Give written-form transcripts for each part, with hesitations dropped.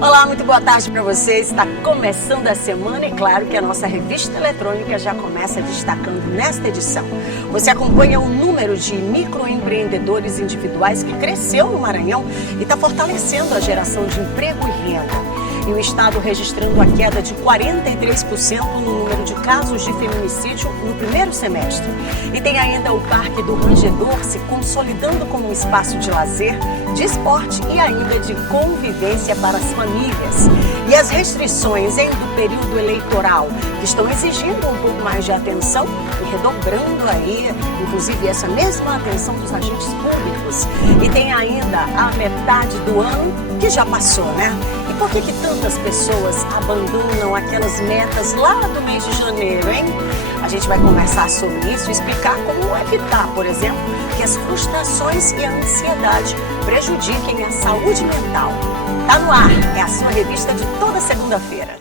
Olá, muito boa tarde para você. Está começando a semana e claro que a nossa revista eletrônica já começa destacando nesta edição. Você acompanha o número de microempreendedores individuais que cresceu no Maranhão e está fortalecendo a geração de emprego e renda. E o Estado registrando a queda de 43% no número de casos de feminicídio no primeiro semestre. E tem ainda o Parque do Rangedor se consolidando como um espaço de lazer, de esporte e ainda de convivência para as famílias. E as restrições do período eleitoral, que estão exigindo um pouco mais de atenção e redobrando aí, inclusive, essa mesma atenção dos agentes públicos. E tem ainda a metade do ano que já passou, né? E por que tantas pessoas abandonam aquelas metas lá do mês de janeiro, hein? A gente vai conversar sobre isso e explicar como evitar, por exemplo, que as frustrações e a ansiedade prejudiquem a saúde mental. Tá no ar, é a sua revista de toda segunda-feira.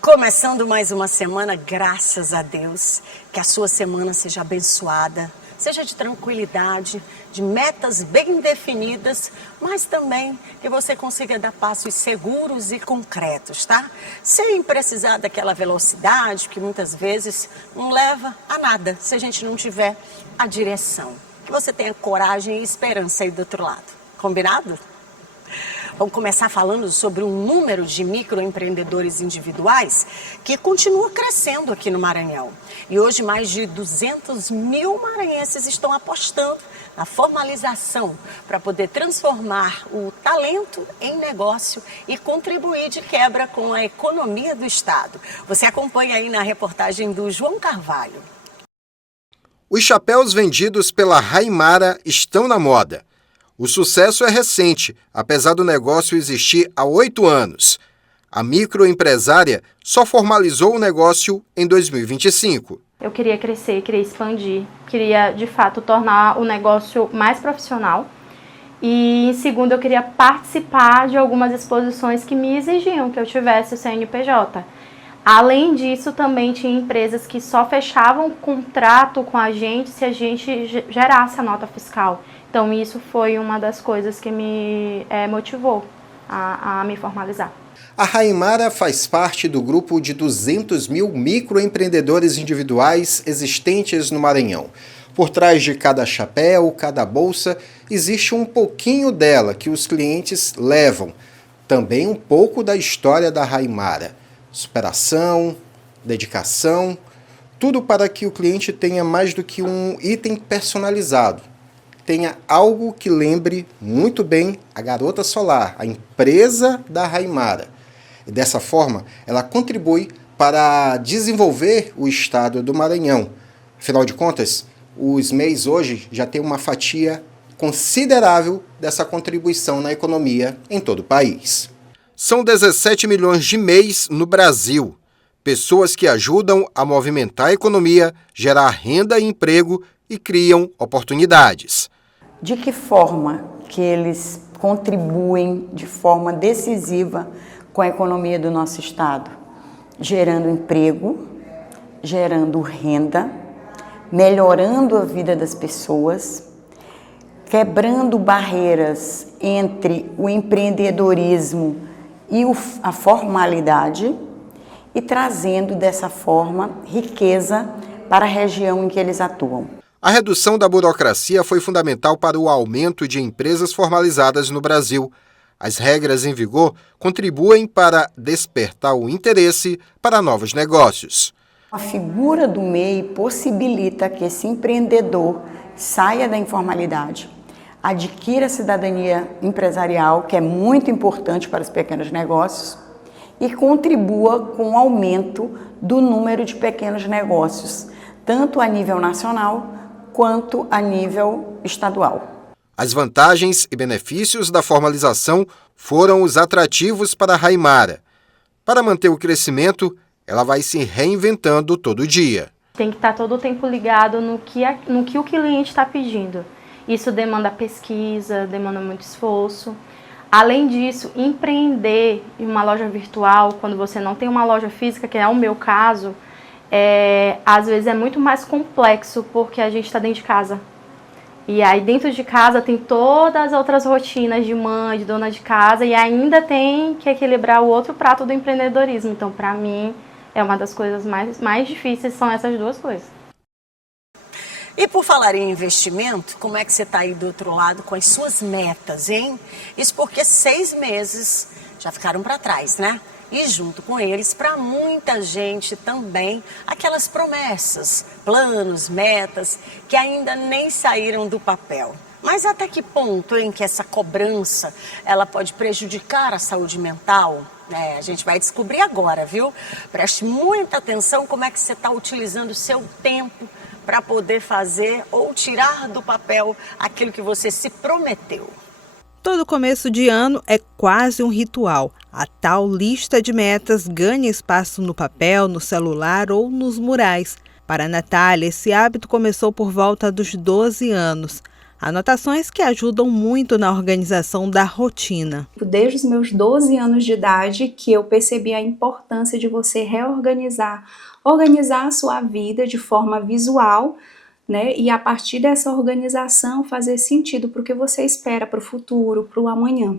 Começando mais uma semana, graças a Deus, que a sua semana seja abençoada, seja de tranquilidade, de metas bem definidas, mas também que você consiga dar passos seguros e concretos, tá? Sem precisar daquela velocidade que muitas vezes não leva a nada, se a gente não tiver a direção. Que você tenha coragem e esperança aí do outro lado. Combinado? Vamos começar falando sobre um número de microempreendedores individuais que continua crescendo aqui no Maranhão. E hoje mais de 200 mil maranhenses estão apostando na formalização para poder transformar o talento em negócio e contribuir de quebra com a economia do Estado. Você acompanha aí na reportagem do João Carvalho. Os chapéus vendidos pela Raimara estão na moda. O sucesso é recente, apesar do negócio existir há 8 anos. A microempresária só formalizou o negócio em 2025. Eu queria crescer, queria expandir, queria, de fato, tornar o negócio mais profissional. E, em segundo, eu queria participar de algumas exposições que me exigiam que eu tivesse o CNPJ. Além disso, também tinha empresas que só fechavam contrato com a gente se a gente gerasse a nota fiscal. Então, isso foi uma das coisas que me motivou a me formalizar. A Raimara faz parte do grupo de 200 mil microempreendedores individuais existentes no Maranhão. Por trás de cada chapéu, cada bolsa, existe um pouquinho dela que os clientes levam. Também um pouco da história da Raimara. Superação, dedicação, tudo para que o cliente tenha mais do que um item personalizado. Tenha algo que lembre muito bem a Garota Solar, a empresa da Raimara. E dessa forma, ela contribui para desenvolver o estado do Maranhão. Afinal de contas, os MEIs hoje já têm uma fatia considerável dessa contribuição na economia em todo o país. São 17 milhões de MEIs no Brasil. Pessoas que ajudam a movimentar a economia, gerar renda e emprego e criam oportunidades. De que forma que eles contribuem de forma decisiva com a economia do nosso estado? Gerando emprego, gerando renda, melhorando a vida das pessoas, quebrando barreiras entre o empreendedorismo e a formalidade e trazendo dessa forma riqueza para a região em que eles atuam. A redução da burocracia foi fundamental para o aumento de empresas formalizadas no Brasil. As regras em vigor contribuem para despertar o interesse para novos negócios. A figura do MEI possibilita que esse empreendedor saia da informalidade, adquira a cidadania empresarial, que é muito importante para os pequenos negócios, e contribua com o aumento do número de pequenos negócios, tanto a nível nacional quanto a nível estadual. As vantagens e benefícios da formalização foram os atrativos para a Raimara. Para manter o crescimento, ela vai se reinventando todo dia. Tem que estar todo o tempo ligado no que o cliente está pedindo. Isso demanda pesquisa, demanda muito esforço. Além disso, empreender em uma loja virtual, quando você não tem uma loja física, que é o meu caso, às vezes é muito mais complexo porque a gente está dentro de casa. E aí dentro de casa tem todas as outras rotinas de mãe, de dona de casa, e ainda tem que equilibrar o outro prato do empreendedorismo. Então, para mim, é uma das coisas mais difíceis, são essas duas coisas. E por falar em investimento, como é que você está aí do outro lado com as suas metas, hein? Isso porque 6 meses já ficaram para trás, né? E junto com eles, para muita gente também, aquelas promessas, planos, metas que ainda nem saíram do papel. Mas até que ponto, hein, que essa cobrança, ela pode prejudicar a saúde mental? A gente vai descobrir agora, viu? Preste muita atenção como é que você está utilizando o seu tempo para poder fazer ou tirar do papel aquilo que você se prometeu. Todo começo de ano é quase um ritual. A tal lista de metas ganha espaço no papel, no celular ou nos murais. Para a Natália, esse hábito começou por volta dos 12 anos. Anotações que ajudam muito na organização da rotina. Desde os meus 12 anos de idade que eu percebi a importância de você reorganizar, organizar a sua vida de forma visual, né? E a partir dessa organização fazer sentido para o que você espera para o futuro, para o amanhã.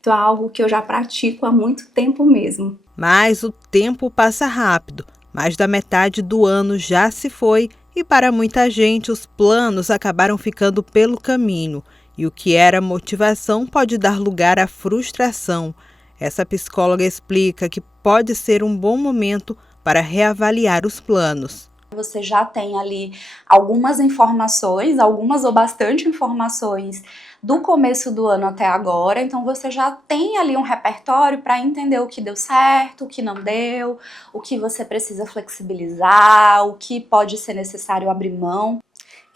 Então é algo que eu já pratico há muito tempo mesmo. Mas o tempo passa rápido. Mais da metade do ano já se foi e para muita gente os planos acabaram ficando pelo caminho. E o que era motivação pode dar lugar à frustração. Essa psicóloga explica que pode ser um bom momento para reavaliar os planos. Você já tem ali algumas informações, algumas ou bastante informações do começo do ano até agora, então você já tem ali um repertório para entender o que deu certo, o que não deu, o que você precisa flexibilizar, o que pode ser necessário abrir mão.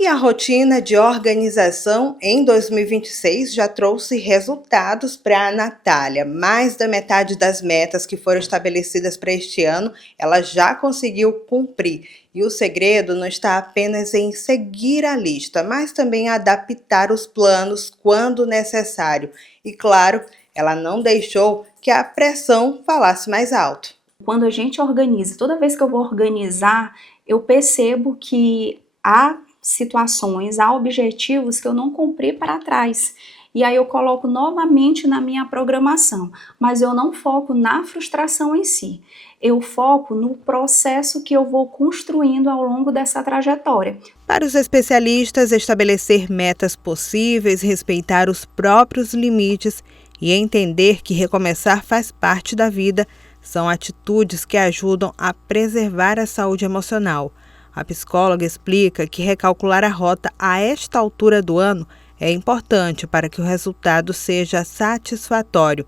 E a rotina de organização em 2026 já trouxe resultados para a Natália. Mais da metade das metas que foram estabelecidas para este ano, ela já conseguiu cumprir. E o segredo não está apenas em seguir a lista, mas também adaptar os planos quando necessário. E claro, ela não deixou que a pressão falasse mais alto. Quando a gente organiza, toda vez que eu vou organizar, eu percebo que há situações, há objetivos que eu não cumpri para trás. E aí eu coloco novamente na minha programação, mas eu não foco na frustração em si. Eu foco no processo que eu vou construindo ao longo dessa trajetória. Para os especialistas, estabelecer metas possíveis, respeitar os próprios limites e entender que recomeçar faz parte da vida são atitudes que ajudam a preservar a saúde emocional. A psicóloga explica que recalcular a rota a esta altura do ano é importante para que o resultado seja satisfatório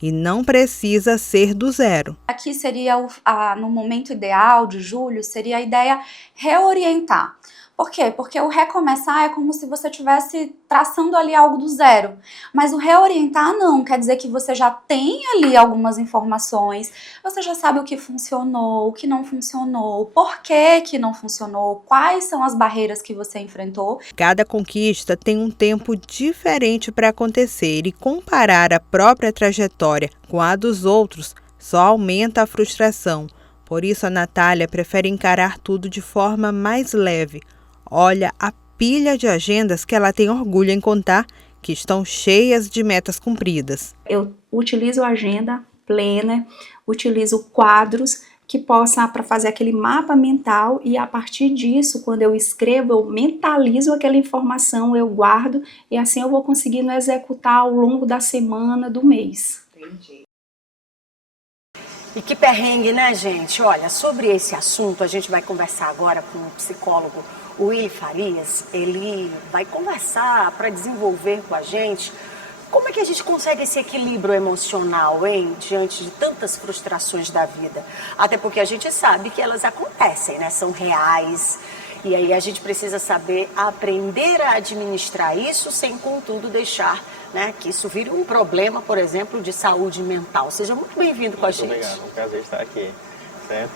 e não precisa ser do zero. Aqui seria, no momento ideal de julho, seria a ideia reorientar. Por quê? Porque o recomeçar é como se você estivesse traçando ali algo do zero. Mas o reorientar não, quer dizer que você já tem ali algumas informações, você já sabe o que funcionou, o que não funcionou, por que não funcionou, quais são as barreiras que você enfrentou. Cada conquista tem um tempo diferente para acontecer e comparar a própria trajetória com a dos outros só aumenta a frustração. Por isso a Natália prefere encarar tudo de forma mais leve. Olha a pilha de agendas que ela tem orgulho em contar, que estão cheias de metas cumpridas. Eu utilizo a agenda plena, utilizo quadros que possa para fazer aquele mapa mental e a partir disso, quando eu escrevo, eu mentalizo aquela informação, eu guardo e assim eu vou conseguindo executar ao longo da semana, do mês. Entendi. E que perrengue, né, gente? Olha, sobre esse assunto a gente vai conversar agora com o psicólogo Willy Farias. Ele vai conversar para desenvolver com a gente como é que a gente consegue esse equilíbrio emocional, hein, diante de tantas frustrações da vida. Até porque a gente sabe que elas acontecem, né? São reais. E aí a gente precisa saber aprender a administrar isso sem, contudo, deixar, né, que isso vire um problema, por exemplo, de saúde mental. Seja muito bem-vindo com a gente. Muito obrigado, é um prazer estar aqui. Certo?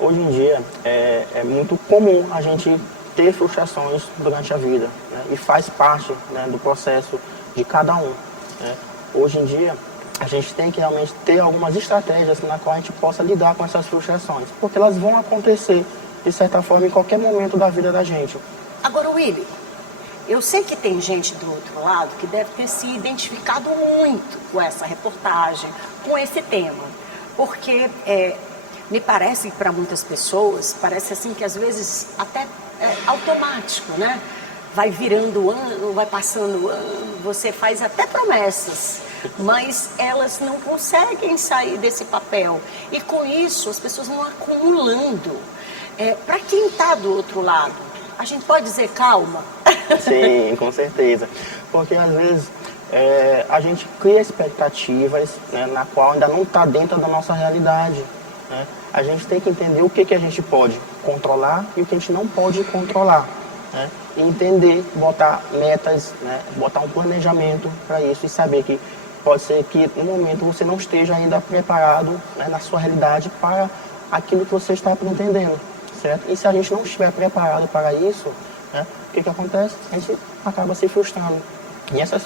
Hoje em dia é muito comum a gente ter frustrações durante a vida, né? E faz parte, né, do processo de cada um. Né? Hoje em dia a gente tem que realmente ter algumas estratégias na qual a gente possa lidar com essas frustrações, porque elas vão acontecer. de certa forma, em qualquer momento da vida da gente. Agora, Willy, eu sei que tem gente do outro lado que deve ter se identificado muito com essa reportagem, com esse tema, porque me parece que para muitas pessoas, parece assim que às vezes até é automático, né? Vai virando o ano, vai passando o ano, você faz até promessas, mas elas não conseguem sair desse papel. E com isso as pessoas vão acumulando. Para quem está do outro lado, a gente pode dizer calma? Sim, com certeza. Porque às vezes a gente cria expectativas, né, na qual ainda não está dentro da nossa realidade. Né? A gente tem que entender o que a gente pode controlar e o que a gente não pode controlar. Né? E entender, botar metas, né? Botar um planejamento para isso e saber que pode ser que no momento você não esteja ainda preparado, né, na sua realidade para aquilo que você está pretendendo, certo? E se a gente não estiver preparado para isso, né, o que acontece? A gente acaba se frustrando. E essas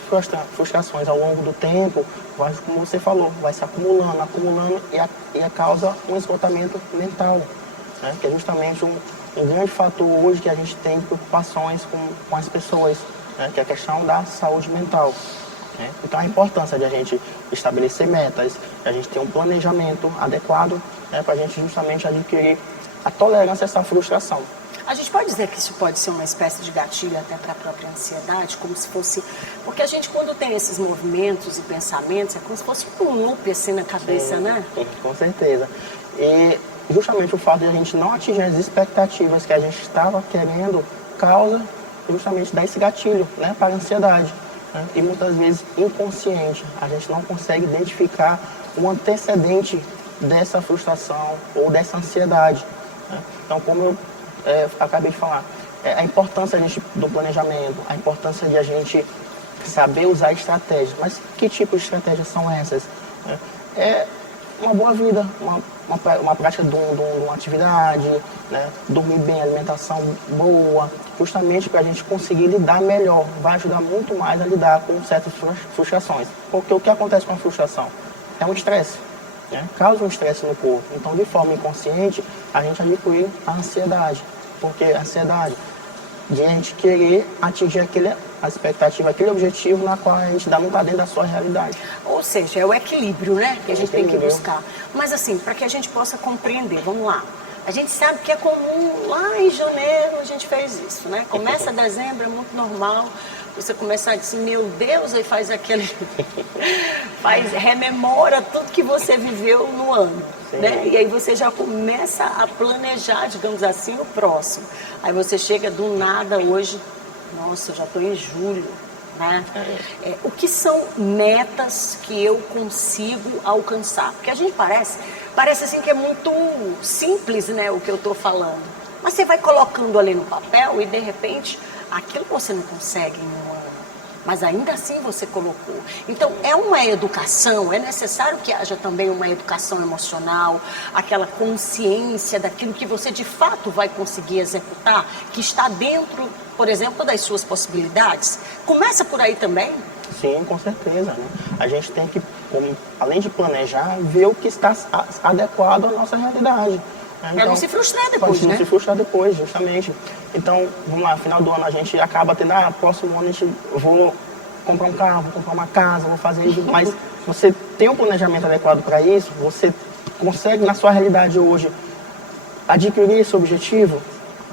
frustrações ao longo do tempo, vai, como você falou, vai se acumulando e causa um esgotamento mental, né? Que é justamente um grande fator hoje que a gente tem preocupações com as pessoas, né? Que é a questão da saúde mental. Né? Então a importância de a gente estabelecer metas, de a gente ter um planejamento adequado, né? Para a gente justamente adquirir a tolerância a essa frustração. A gente pode dizer que isso pode ser uma espécie de gatilho até para a própria ansiedade, como se fosse... Porque a gente, quando tem esses movimentos e pensamentos, é como se fosse um loop assim na cabeça, né? Com certeza. E justamente o fato de a gente não atingir as expectativas que a gente estava querendo causa justamente dar esse gatilho, né, para a ansiedade. Né? E muitas vezes inconsciente, a gente não consegue identificar o antecedente dessa frustração ou dessa ansiedade. Né? Então, como eu acabei de falar, a importância do planejamento, a importância de a gente saber usar estratégias. Mas que tipo de estratégias são essas? É uma boa vida, uma prática de uma atividade, né? Dormir bem, alimentação boa, justamente para a gente conseguir lidar melhor. Vai ajudar muito mais a lidar com certas frustrações. Porque o que acontece com a frustração? É um estresse. Né? Causa um estresse no corpo. Então, de forma inconsciente, a gente adquire a ansiedade. Porque a ansiedade de a gente querer atingir a expectativa, aquele objetivo na qual a gente não está dentro da sua realidade. Ou seja, é o equilíbrio, né? Que a gente tem que buscar. Mas assim, para que a gente possa compreender, vamos lá. A gente sabe que é comum, lá em janeiro a gente fez isso, né? Começa dezembro, é muito normal. Você começar a dizer, meu Deus, aí faz aquele... rememora tudo que você viveu no ano, né? E aí você já começa a planejar, digamos assim, o próximo. Aí você chega do nada hoje, nossa, eu já estou em julho, né? O que são metas que eu consigo alcançar? Porque a gente parece assim que é muito simples, né, o que eu estou falando. Mas você vai colocando ali no papel e de repente... aquilo você não consegue em um ano, mas ainda assim você colocou. Então, é uma educação, é necessário que haja também uma educação emocional, aquela consciência daquilo que você de fato vai conseguir executar, que está dentro, por exemplo, das suas possibilidades. Começa por aí também? Sim, com certeza. Né? A gente tem que, além de planejar, ver o que está adequado à nossa realidade. Para não se frustrar depois, né? Não se frustrar depois, justamente. Então, vamos lá, final do ano a gente acaba tendo, próximo ano vou comprar um carro, vou comprar uma casa, vou fazer isso. Mas você tem um planejamento adequado para isso, você consegue na sua realidade hoje adquirir esse objetivo,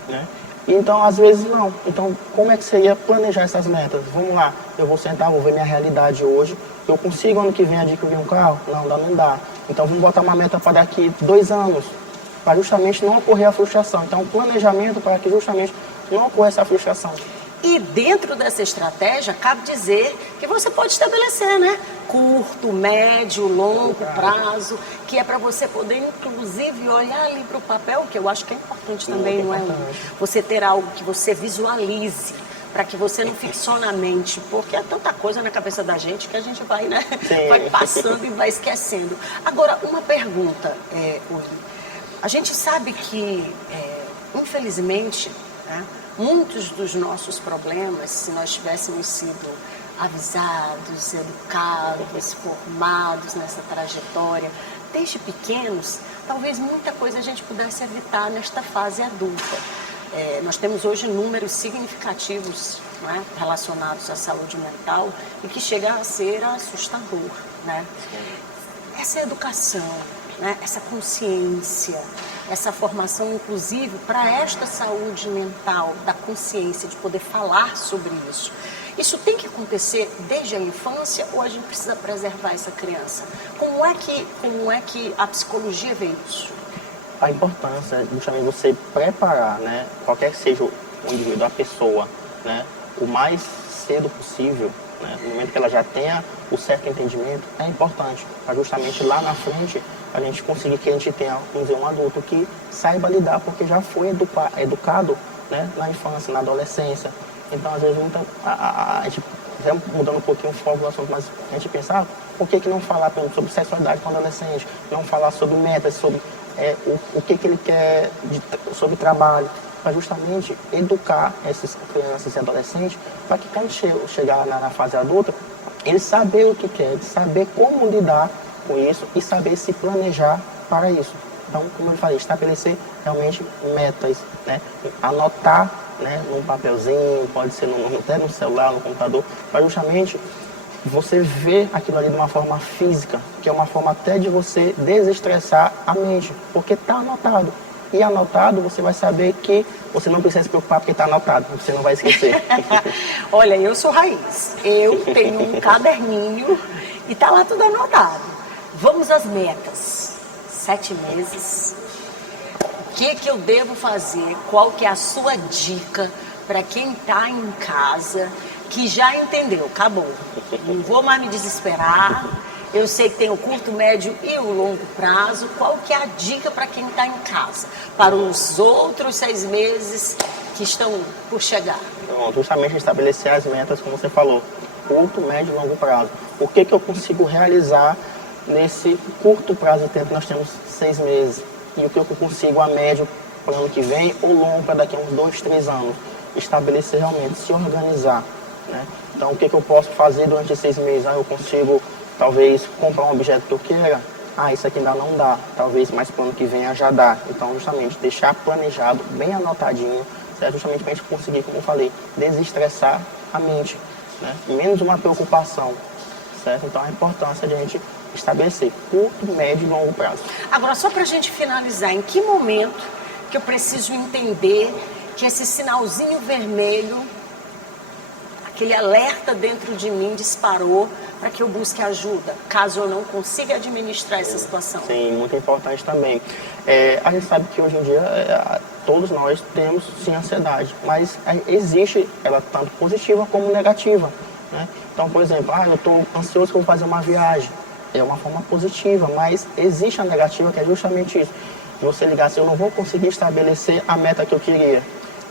né? Então, às vezes não. Então, como é que seria planejar essas metas? Vamos lá, eu vou sentar, vou ver minha realidade hoje. Eu consigo ano que vem adquirir um carro? Não dá. Então, vamos botar uma meta para daqui 2 anos. Para justamente não ocorrer a frustração. Então, um planejamento para que justamente não ocorra essa frustração. E dentro dessa estratégia, cabe dizer que você pode estabelecer, né? Curto, médio, longo prazo, que é para você poder, inclusive, olhar ali para o papel, que eu acho que é importante também, não é? Você ter algo que você visualize, para que você não fique só na mente, porque é tanta coisa na cabeça da gente que a gente vai, né? Vai passando e vai esquecendo. Agora, uma pergunta, a gente sabe que, infelizmente, né, muitos dos nossos problemas, se nós tivéssemos sido avisados, educados, formados nessa trajetória, desde pequenos, talvez muita coisa a gente pudesse evitar nesta fase adulta. Nós temos hoje números significativos, né, relacionados à saúde mental e que chega a ser assustador, né? Essa educação, né, essa consciência, essa formação inclusive para esta saúde mental, da consciência, de poder falar sobre isso. Isso tem que acontecer desde a infância ou a gente precisa preservar essa criança? Como é que a psicologia vê isso? A importância é justamente você preparar, né, qualquer que seja o indivíduo, a pessoa, né, o mais cedo possível, né, no momento que ela já tenha o certo entendimento, é importante, para justamente lá na frente a gente conseguir que a gente tenha, vamos dizer, um adulto que saiba lidar, porque já foi educado, né, na infância, na adolescência. Então, às vezes, a gente, mudando um pouquinho o foco do assunto, mas a gente pensa, por que não falar sobre sexualidade com o adolescente, não falar sobre metas, sobre o que ele quer sobre trabalho, para justamente educar essas crianças e adolescentes, para que quando chegar na fase adulta, ele saber o que quer, ele saber como lidar com isso e saber se planejar para isso. Então, como eu falei, estabelecer realmente metas, né? Anotar, né, num papelzinho, pode ser até no celular, no computador, para justamente você ver aquilo ali de uma forma física, que é uma forma até de você desestressar a mente, porque está anotado. E anotado, você vai saber que você não precisa se preocupar porque está anotado, você não vai esquecer. Olha, eu sou raiz. Eu tenho um caderninho e está lá tudo anotado. Vamos às metas. 7 meses. O que eu devo fazer? Qual que é a sua dica para quem está em casa, que já entendeu, acabou. Não vou mais me desesperar. Eu sei que tem o curto, médio e o longo prazo. Qual que é a dica para quem está em casa? Para os outros 6 meses que estão por chegar? Então, justamente estabelecer as metas, como você falou, curto, médio e longo prazo. O que eu consigo realizar nesse curto prazo de tempo que nós temos 6 meses? E o que eu consigo a médio para o ano que vem ou longo para daqui a uns 2, 3 anos? Estabelecer realmente, se organizar, né? Então, o que eu posso fazer durante 6 meses? Eu consigo, talvez, comprar um objeto que eu queira. Isso aqui ainda não dá. Talvez mais para o ano que vem já dá. Então, justamente, deixar planejado, bem anotadinho, certo? Justamente para a gente conseguir, como eu falei, desestressar a mente, né? Menos uma preocupação, certo? Então, a importância de a gente estabelecer curto, médio e longo prazo. Agora, só para a gente finalizar, em que momento que eu preciso entender que esse sinalzinho vermelho, aquele alerta dentro de mim disparou para que eu busque ajuda, caso eu não consiga administrar essa situação? Sim, muito importante também. A gente sabe que hoje em dia todos nós temos sim ansiedade, mas existe ela tanto positiva como negativa, né? Então, por exemplo, eu estou ansioso que eu vou fazer uma viagem. É uma forma positiva, mas existe a negativa, que é justamente isso. De você ligar assim, eu não vou conseguir estabelecer a meta que eu queria.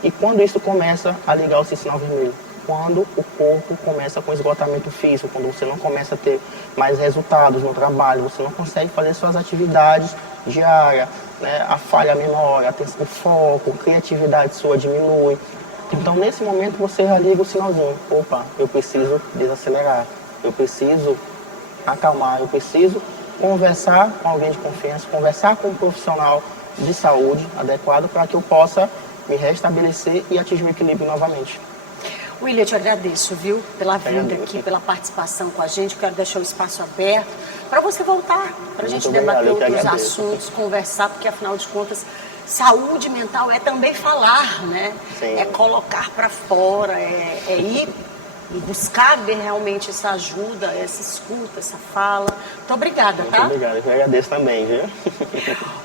E quando isso começa a ligar o sinal vermelho? Quando o corpo começa com esgotamento físico, quando você não começa a ter mais resultados no trabalho, você não consegue fazer suas atividades diárias, né? A falha menor, o foco, a criatividade sua diminui. Então, nesse momento, você já liga o sinalzinho. Opa, eu preciso desacelerar, eu preciso acalmar, eu preciso conversar com alguém de confiança, conversar com um profissional de saúde adequado para que eu possa me restabelecer e atingir o equilíbrio novamente. William, eu te agradeço, viu, pela vinda aqui, pela participação com a gente. Quero deixar o espaço aberto para você voltar, para a gente debater outros assuntos, conversar, porque afinal de contas, saúde mental é também falar, né? Sim. É colocar para fora, é ir e buscar ver realmente essa ajuda, essa escuta, essa fala. Muito obrigada, tá? Muito obrigado, eu agradeço também, viu?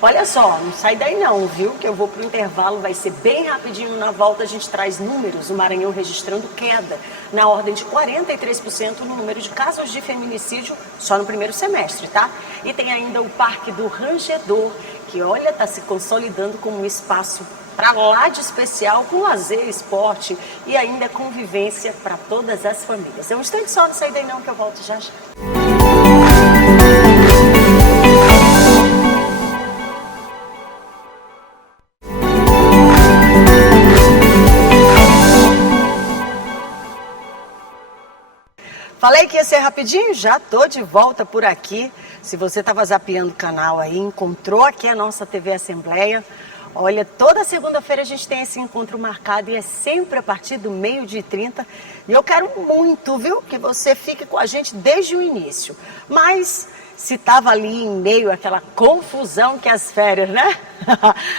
Olha só, não sai daí não, viu? Que eu vou pro intervalo, vai ser bem rapidinho. Na volta a gente traz números, o Maranhão registrando queda na ordem de 43% no número de casos de feminicídio só no primeiro semestre, tá? E tem ainda o Parque do Rangedor, que olha, tá se consolidando como um espaço para lá de especial, com lazer, esporte e ainda convivência para todas as famílias. É um instante só, não sai daí não, que eu volto já já. Falei que ia ser rapidinho, já tô de volta por aqui. Se você estava zapeando o canal aí, encontrou aqui a nossa TV Assembleia. Olha, toda segunda-feira a gente tem esse encontro marcado e é sempre a partir do 12h30. E eu quero muito, viu, que você fique com a gente desde o início. Mas se estava ali em meio àquela confusão que as férias, né?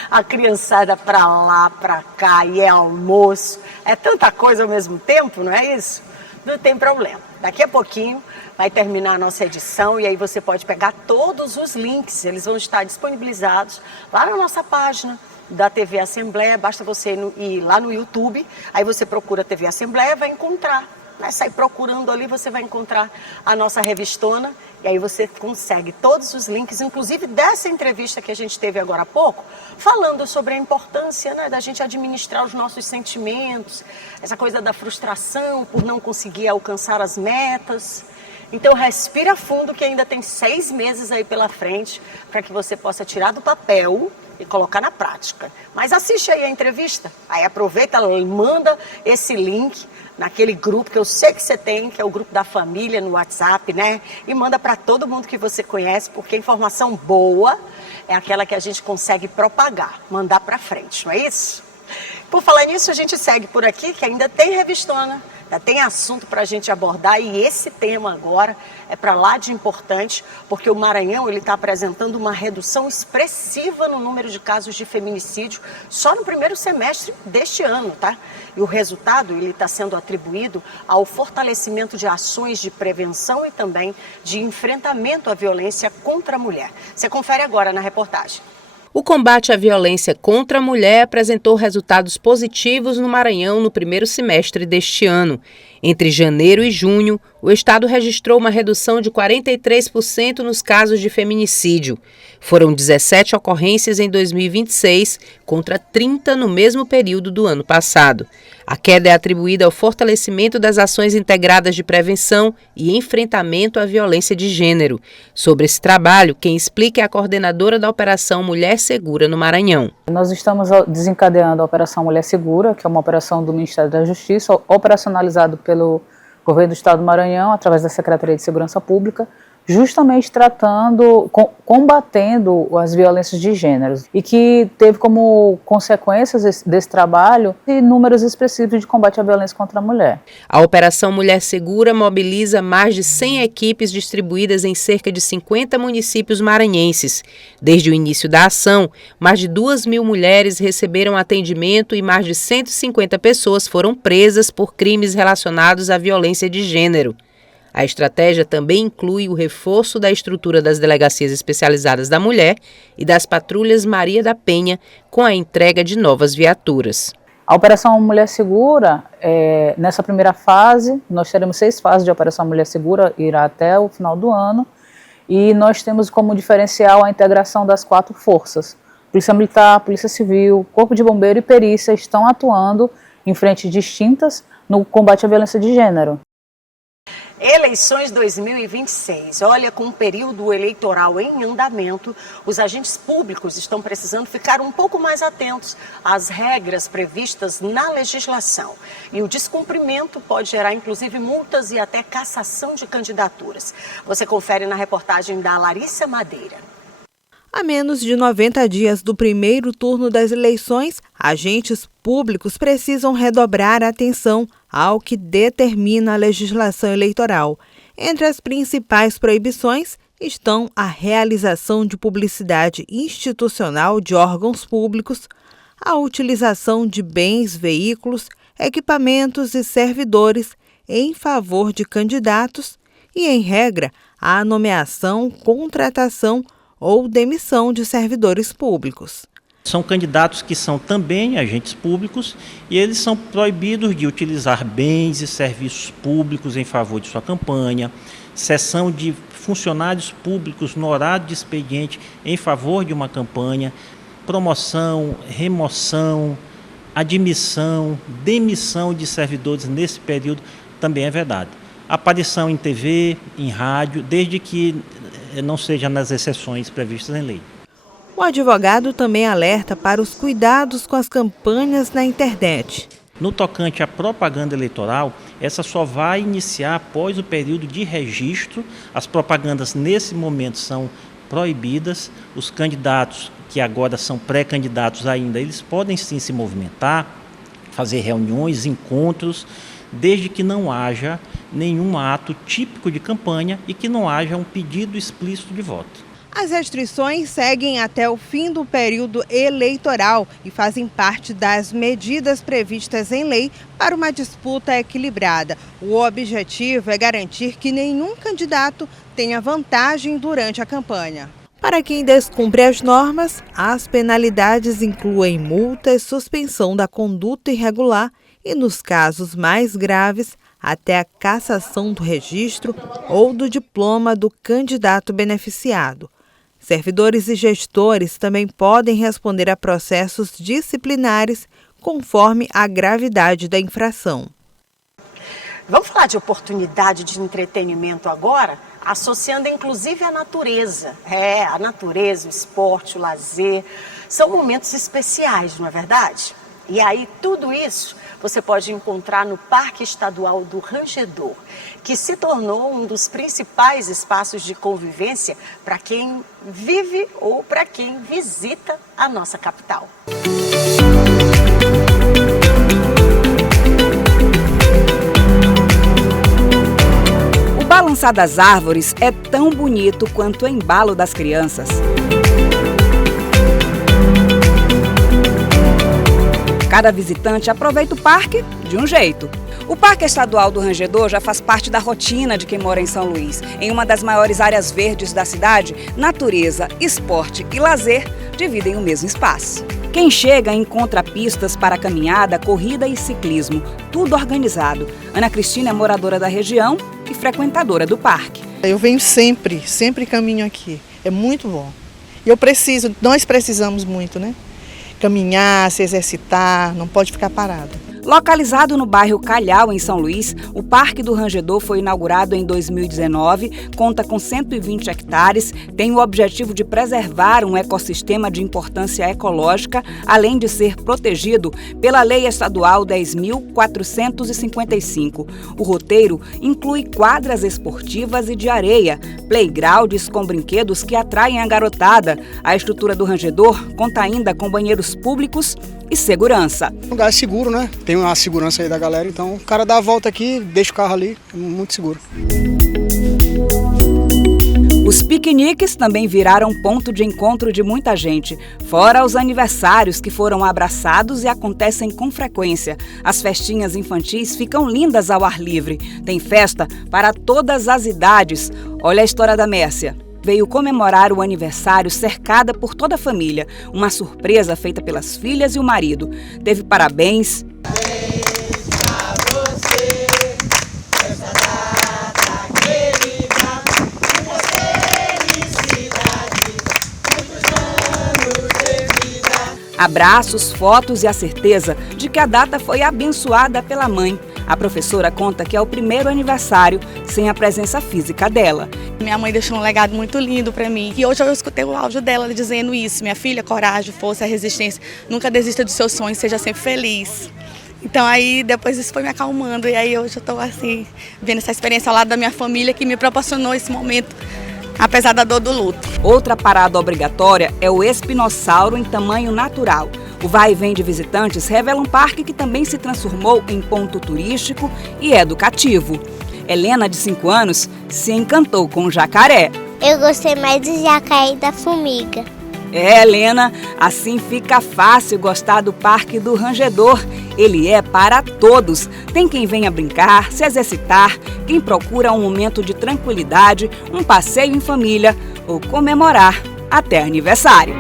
A criançada para lá, para cá, e é almoço. É tanta coisa ao mesmo tempo, não é isso? Não tem problema. Daqui a pouquinho vai terminar a nossa edição e aí você pode pegar todos os links. Eles vão estar disponibilizados lá na nossa página da TV Assembleia. Basta você ir lá no YouTube, aí você procura TV Assembleia, vai encontrar. Né? Sai procurando ali, você vai encontrar a nossa revistona e aí você consegue todos os links, inclusive dessa entrevista que a gente teve agora há pouco, falando sobre a importância, né, da gente administrar os nossos sentimentos, essa coisa da frustração por não conseguir alcançar as metas. Então respira fundo que ainda tem 6 meses aí pela frente para que você possa tirar do papel e colocar na prática. Mas assiste aí a entrevista, aí aproveita, manda esse link naquele grupo que eu sei que você tem, que é o grupo da família no WhatsApp, né? E manda para todo mundo que você conhece, porque informação boa é aquela que a gente consegue propagar, mandar para frente, não é isso? Por falar nisso, a gente segue por aqui, que ainda tem revistona, ainda tem assunto para a gente abordar e esse tema agora é para lá de importante, porque o Maranhão ele está apresentando uma redução expressiva no número de casos de feminicídio só no primeiro semestre deste ano, tá? E o resultado ele está sendo atribuído ao fortalecimento de ações de prevenção e também de enfrentamento à violência contra a mulher. Você confere agora na reportagem. O combate à violência contra a mulher apresentou resultados positivos no Maranhão no primeiro semestre deste ano. Entre janeiro e junho, o estado registrou uma redução de 43% nos casos de feminicídio. Foram 17 ocorrências em 2026, contra 30 no mesmo período do ano passado. A queda é atribuída ao fortalecimento das ações integradas de prevenção e enfrentamento à violência de gênero. Sobre esse trabalho, quem explica é a coordenadora da Operação Mulher Segura no Maranhão. Nós estamos desencadeando a Operação Mulher Segura, que é uma operação do Ministério da Justiça, operacionalizado pelo Governo do Estado do Maranhão, através da Secretaria de Segurança Pública, justamente combatendo as violências de gênero e que teve como consequências desse trabalho números expressivos de combate à violência contra a mulher. A Operação Mulher Segura mobiliza mais de 100 equipes distribuídas em cerca de 50 municípios maranhenses. Desde o início da ação, mais de 2.000 mulheres receberam atendimento e mais de 150 pessoas foram presas por crimes relacionados à violência de gênero. A estratégia também inclui o reforço da estrutura das delegacias especializadas da mulher e das patrulhas Maria da Penha, com a entrega de novas viaturas. A Operação Mulher Segura, nessa primeira fase, nós teremos 6 fases de Operação Mulher Segura, irá até o final do ano, e nós temos como diferencial a integração das 4 forças. Polícia Militar, Polícia Civil, Corpo de Bombeiro e Perícia estão atuando em frentes distintas no combate à violência de gênero. Eleições 2026. Olha, com o período eleitoral em andamento, os agentes públicos estão precisando ficar um pouco mais atentos às regras previstas na legislação. E o descumprimento pode gerar, inclusive, multas e até cassação de candidaturas. Você confere na reportagem da Larissa Madeira. A menos de 90 dias do primeiro turno das eleições, agentes públicos precisam redobrar a atenção ao que determina a legislação eleitoral. Entre as principais proibições estão a realização de publicidade institucional de órgãos públicos, a utilização de bens, veículos, equipamentos e servidores em favor de candidatos e, em regra, a nomeação, contratação ou demissão de servidores públicos. São candidatos que são também agentes públicos e eles são proibidos de utilizar bens e serviços públicos em favor de sua campanha, cessão de funcionários públicos no horário de expediente em favor de uma campanha, promoção, remoção, admissão, demissão de servidores nesse período também é vedado. Aparição em TV, em rádio, desde que não seja nas exceções previstas em lei. O advogado também alerta para os cuidados com as campanhas na internet. No tocante à propaganda eleitoral, essa só vai iniciar após o período de registro. As propagandas nesse momento são proibidas. Os candidatos que agora são pré-candidatos ainda, eles podem sim se movimentar, fazer reuniões, encontros, desde que não haja nenhum ato típico de campanha e que não haja um pedido explícito de voto. As restrições seguem até o fim do período eleitoral e fazem parte das medidas previstas em lei para uma disputa equilibrada. O objetivo é garantir que nenhum candidato tenha vantagem durante a campanha. Para quem descumpre as normas, as penalidades incluem multas, suspensão da conduta irregular e, nos casos mais graves, até a cassação do registro ou do diploma do candidato beneficiado. Servidores e gestores também podem responder a processos disciplinares conforme a gravidade da infração. Vamos falar de oportunidade de entretenimento agora, associando inclusive a natureza. A natureza, o esporte, o lazer, são momentos especiais, não é verdade? E aí tudo isso você pode encontrar no Parque Estadual do Rangedor, que se tornou um dos principais espaços de convivência para quem vive ou para quem visita a nossa capital. O balançar das árvores é tão bonito quanto o embalo das crianças. Cada visitante aproveita o parque de um jeito. O Parque Estadual do Rangedor já faz parte da rotina de quem mora em São Luís. Em uma das maiores áreas verdes da cidade, natureza, esporte e lazer dividem o mesmo espaço. Quem chega encontra pistas para caminhada, corrida e ciclismo, tudo organizado. Ana Cristina é moradora da região e frequentadora do parque. Eu venho sempre caminho aqui. É muito bom. E nós precisamos muito, né? Caminhar, se exercitar, não pode ficar parado. Localizado no bairro Calhau, em São Luís, o Parque do Rangedor foi inaugurado em 2019, conta com 120 hectares, tem o objetivo de preservar um ecossistema de importância ecológica, além de ser protegido pela Lei Estadual 10.455. O roteiro inclui quadras esportivas e de areia, playgrounds com brinquedos que atraem a garotada. A estrutura do Rangedor conta ainda com banheiros públicos e segurança. Um lugar seguro, né? Tem uma segurança aí da galera, então o cara dá a volta aqui, deixa o carro ali, é muito seguro. Os piqueniques também viraram ponto de encontro de muita gente, fora os aniversários que foram abraçados e acontecem com frequência. As festinhas infantis ficam lindas ao ar livre. Tem festa para todas as idades. Olha a história da Mércia. Veio comemorar o aniversário cercada por toda a família. Uma surpresa feita pelas filhas e o marido. Teve parabéns. Abraços, fotos e a certeza de que a data foi abençoada pela mãe. A professora conta que é o primeiro aniversário sem a presença física dela. Minha mãe deixou um legado muito lindo para mim. E hoje eu escutei o áudio dela dizendo isso. Minha filha, coragem, força, resistência. Nunca desista dos seus sonhos, seja sempre feliz. Então aí depois isso foi me acalmando. E aí hoje eu estou assim, vendo essa experiência ao lado da minha família que me proporcionou esse momento, apesar da dor do luto. Outra parada obrigatória é o espinossauro em tamanho natural. O vai e vem de visitantes revela um parque que também se transformou em ponto turístico e educativo. Helena, de 5 anos, se encantou com o jacaré. Eu gostei mais do jacaré e da formiga. Helena, assim fica fácil gostar do Parque do Rangedor. Ele é para todos. Tem quem venha brincar, se exercitar, quem procura um momento de tranquilidade, um passeio em família ou comemorar até aniversário.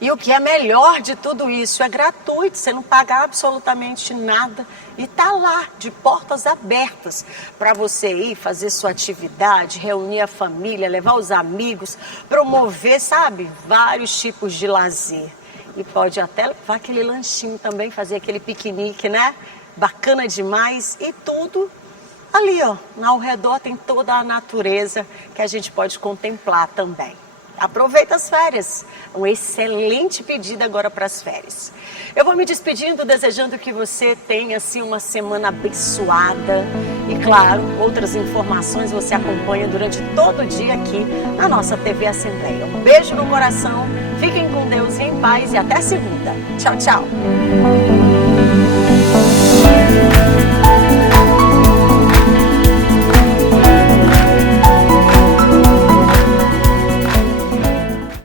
E o que é melhor de tudo isso, é gratuito, você não paga absolutamente nada e tá lá, de portas abertas, para você ir fazer sua atividade, reunir a família, levar os amigos, promover, sabe, vários tipos de lazer. E pode até levar aquele lanchinho também, fazer aquele piquenique, né? Bacana demais e tudo Ali, ó, ao redor tem toda a natureza que a gente pode contemplar também. Aproveita as férias, uma excelente pedida agora para as férias. Eu vou me despedindo, desejando que você tenha assim uma semana abençoada e claro, outras informações você acompanha durante todo o dia aqui na nossa TV Assembleia. Um beijo no coração, fiquem com Deus e em paz e até segunda. Tchau, tchau.